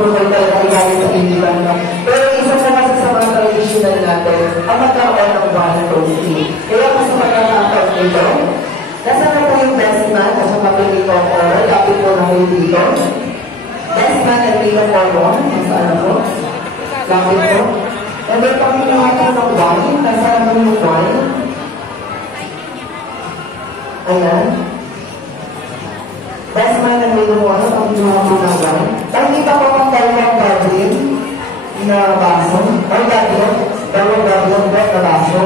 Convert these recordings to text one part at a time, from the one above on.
bukol talaga igaling sa Pilipan. Pero isa sa kasi sa mga traditional natin, ang magkaroon ng one toasting. Kaya kung sa pagkakataon dito, nasa na po yung best man at sa papili ko ang oral, kapit po na kayo dito. Best man at dito po mo, nasaan ako? Kapit po. And then kami natin ng wine, nasaan naman yung wine? Ayan. Best man at dito po, ang ginawa po ng wine. Nakikita ko ang dalawang gablin na baso. Ay, gablin. Dalawang gablin na baso.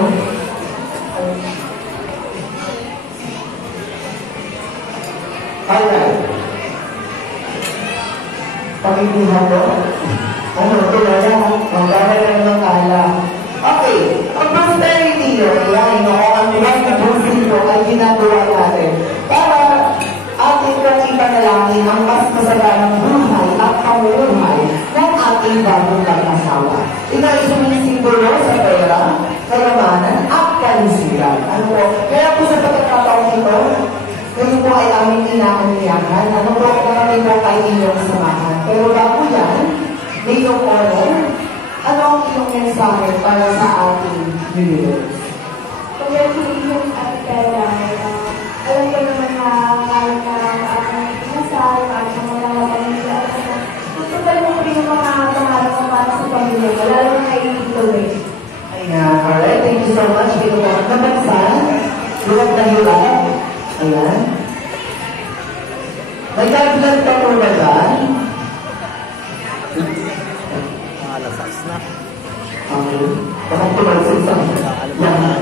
Ayan. Pagkikihan ko. Ano, tulala. Magkala lang ng ala. Okay. Ang prosperity yun, yan, ang liwag na prosperity ay ginagawa natin para ating nakita na langin ang mas masaganang buhay at pamumuhay ng ating bagong mag-asawa. Ito ay sumisimbolo sa pera, kayamanan, at kalusugan. Ano po? Kaya po sa pagkakataon ito, kayo po ay aming inaanyayahan. Ano po, kami po ay inyong samahan. Pero bago yan, Mayong Honor, ano ang iyong mensahe para sa ating viewers? Congratulations at pera. Alam ko naman na kahit na nasal, kahit na mga pamilya, gusto ko mo rin yung mga pangarap sa para sa pamilya mo, lalo na kay Chloe. Ayan, alright. Thank you so much. Pinuha ka bansan. Luwag na hirap. Ayan. May kaglag pa po ba dyan? Alas 6 na. Okay. Bakit tumalsin sa